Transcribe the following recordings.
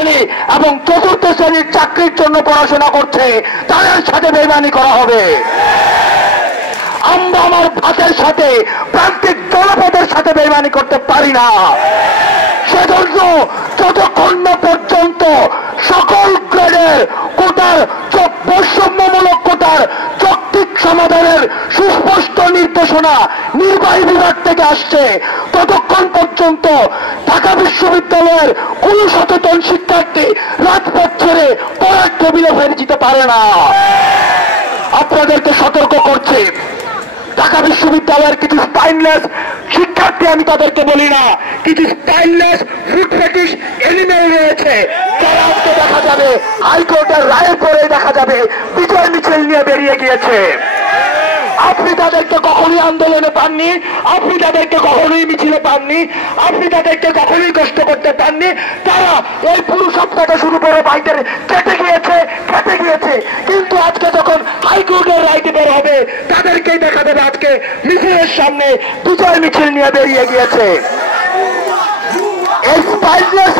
শ্রেণী এবং চতুর্থ শ্রেণীর চাকরির জন্য পড়াশোনা করছে তাদের সাথে বেইমানি করা হবে। আমরা আমার ভাতের সাথে প্রান্তিক জনপদের সাথে বেইমানি করতে পারি না। সেজন্য যতক্ষণ না পর্যন্ত সকল গ্রেডের কোটার বৈষম্যমূলক কোটার যৌক্তিক সমাধানের সুস্পষ্ট নির্দেশনা নির্বাহী বিভাগ থেকে আসছে, ততক্ষণ পর্যন্ত ঢাকা বিশ্ববিদ্যালয়ের কোন সচেতন শিক্ষার্থী রাজপথ ছেড়ে পড়ার টেবিলে ফিরে যেতে পারে না। আপনাদেরকে সতর্ক করছি, ঢাকা বিশ্ববিদ্যালয়ের কিছু স্পাইনলেস শিক্ষার্থী, আমি তাদেরকে বলি না, কিছু স্পাইনলেস ফুড ফেটিশ এনিমেল রয়েছে, যারা আজকে দেখা যাবে হাইকোর্টের রায়ের পরে দেখা যাবে বিজয় মিছিল নিয়ে বেরিয়ে গিয়েছে। আপনি তাদেরকে কখনোই আন্দোলনে পাননি, আপনি তাদেরকে কখনোই মিছিলে পাননি, আপনি তাদেরকে কখনোই কষ্ট করতে পাননি। তারা এই পুরো সপ্তাহটা শুরু করে বাইদের কেটে গিয়েছে, কিন্তু আজকে যখন হাইকোর্টের রায়টি বের হবে তাদেরকেই দেখা যাবে আজকে মিছিলের সামনে বিজয় মিছিল নিয়ে বেরিয়ে গিয়েছে। এই স্পাইসলেস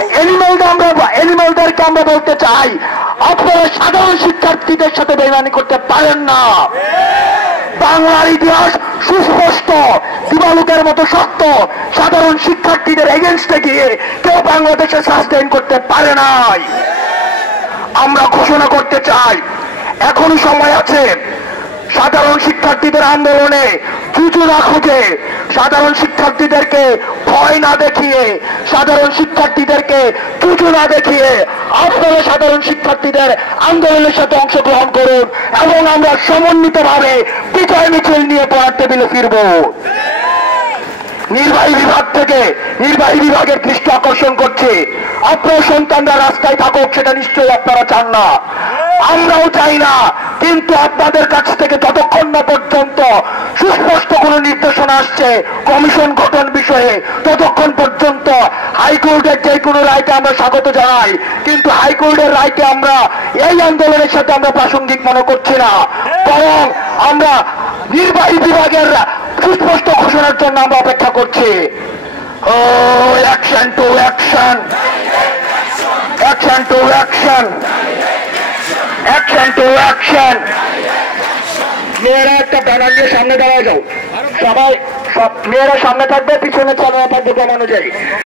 এনিমেলদেরকে আমরা বলতে চাই, আপনারা সাধারণ শিক্ষার্থীদের সাথে বেইমানি করতে পারেন না। বাংলার ইতিহাস সুস্পষ্ট, দিবালুকের মতো শক্ত। সাধারণ শিক্ষার্থীদের এগেনস্টে গিয়ে কেউ বাংলাদেশে সাস্টেইন করতে পারে নাই। আমরা ঘোষণা করতে চাই, এখনো সময় আছে। সাধারণ শিক্ষার্থীদের আন্দোলনে জুজু না খুঁজে, সাধারণ শিক্ষার্থীদেরকে ভয় না দেখিয়ে, সাধারণ শিক্ষার্থীদেরকে জুজু না দেখিয়ে আপনারা সাধারণ শিক্ষার্থীদের আন্দোলনের সাথে অংশগ্রহণ করুন এবং আমরা সমন্বিতভাবে বিজয় মিছিল নিয়ে পড়ার টেবিলে ফিরব। নির্বাহী বিভাগের দৃষ্টি আকর্ষণ করছে, আপনার সন্তানরা রাস্তায় থাকুক, সেটা নিশ্চয়ই আপনারা চান না, আমরাও চাই না। কিন্তু আপনাদের কাছ থেকে যতক্ষণ না পর্যন্ত সুস্পষ্ট কোন নির্দেশনা আসছে কমিশন গঠন বিষয়ে, ততক্ষণ পর্যন্ত হাইকোর্টের যে কোনো রায়কে আমরা স্বাগত জানাই, কিন্তু হাইকোর্টের রায়কে আমরা এই আন্দোলনের সাথে আমরা প্রাসঙ্গিক মনে করছি না, বরং আমরা নির্বাহী বিভাগের সুস্পষ্ট ঘোষণার জন্য আমরা অপেক্ষা করছি। ও action to action, action to action, action to action. মেয়েরা একটা ব্যানার নিয়ে সামনে দাঁড়ায় যাও, সবাই, সব মেয়েরা সামনে থাকবে, পিছনে ছেলেরা থাকবে ক্রম অনুযায়ী।